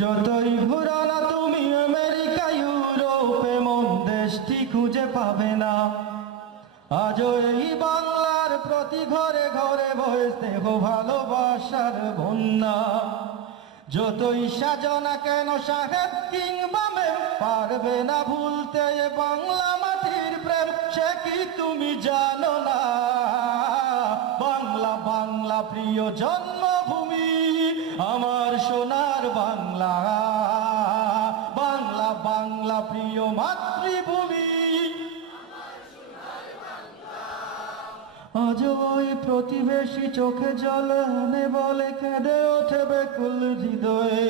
যতই ঘুরানা তুমি আমেরিকা, ইউরোপে, মন দেশটি খুঁজে পাবে না। আজও এই বাংলার প্রতি ঘরে ঘরে বয়স দেহ ভালোবাসার বন্যা। যতই সাজনা কেন সাহেব, কিংবা মেম, পারবে না ভুলতে বাংলা মাটির প্রেম, সে কি তুমি জানো না? বাংলা বাংলা প্রিয় জন্মভূমি মাতৃভূমি। আজ ওই প্রতিবেশী চোখে জল আনে বলে, কেঁদে ওঠে বেকুল হৃদয়ে।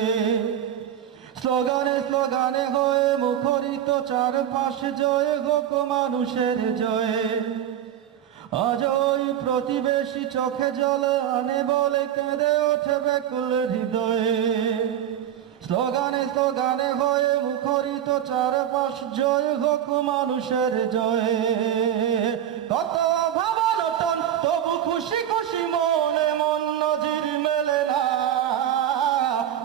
স্লোগানে স্লোগানে হয়ে মুখরিত চারপাশে জয় হোক মানুষের জয়ে। আজ ওই প্রতিবেশী চোখে জল আনে বলে, কেঁদে ওঠে বেকুল হৃদয়ে। স্লোগানে স্লোগানে হয়ে মুখরিত চারপাশ জয় হোক মানুষের জয়ে। কত ভাবনটন তবু খুশি খুশি মনে মন নজির মেলে না।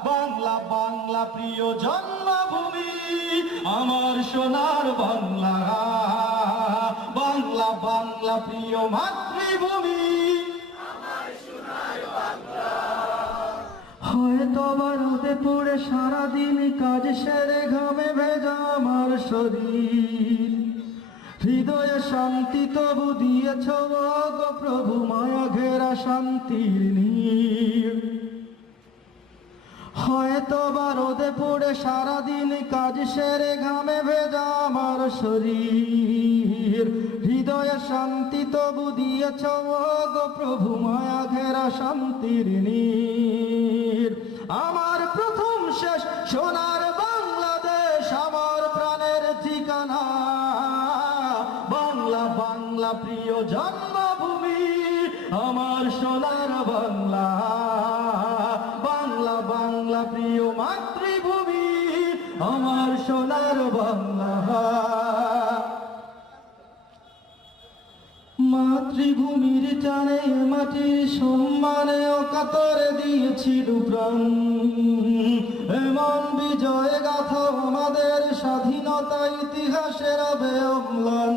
বাংলা বাংলা প্রিয় জন্মভূমি, আমার সোনার বাংলা। বাংলা বাংলা প্রিয় মাতৃভূমি। হয়তো বারুদে পড়ে সারাদিন কাজ সেরে ঘামে ভেজা আমার শরীর। হৃদয়ে শান্তি তবু দিয়েছ গো প্রভু, মায়া ঘেরা শান্তির নীড় হয়তো বা রোদে পড়ে সারাদিন কাজ সেরে ঘামে ভেজা আমার শরীর। হৃদয়ে শান্তি তবু দিয়েছ। গো প্রভু, মায়া ঘেরা শান্তির নীর। আমার প্রথম শেষ সোনার বাংলাদেশ, আমার প্রাণের ঠিকানা। বাংলা বাংলা, প্রিয় জন্মভূমি, আমার সোনার বাংলা। বাংলা বাংলা, প্রিয় মাতৃভূমি, আমার সোনার বাংলা। মাতৃভূমির টানে মাটির সম্মানে অকাতরে দিয়েছিল প্রাণ এমন বিজয় গাথা আমাদের স্বাধীনতা ইতিহাসের অবলম্বন।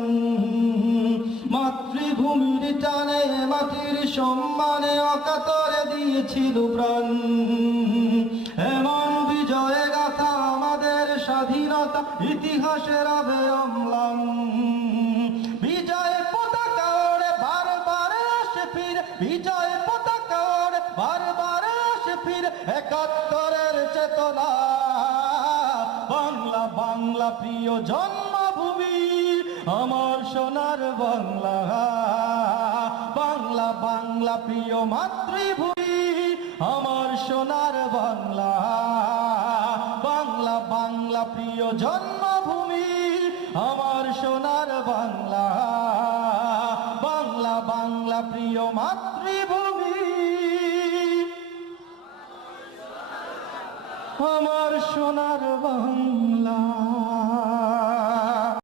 মাতৃভূমির টানে মাটির সম্মানে অকাতরে দিয়েছিল প্রাণ এমন বিজয় গাথা আমাদের স্বাধীনতা ইতিহাসের বিজয় ফিরে বিজয় পতাকা বারবার আসে ফির একাত্তরের চেতনা। বাংলা বাংলা প্রিয় জন্মভূমি, আমার সোনার বাংলা। বাংলা বাংলা প্রিয় মাতৃভূমি, আমার সোনার বাংলা। বাংলা বাংলা প্রিয় জন্মভূমি, আমার সোনার বাংলা। বাংলা প্রিয় মাতৃভূমি। আমার সোনার বাংলা।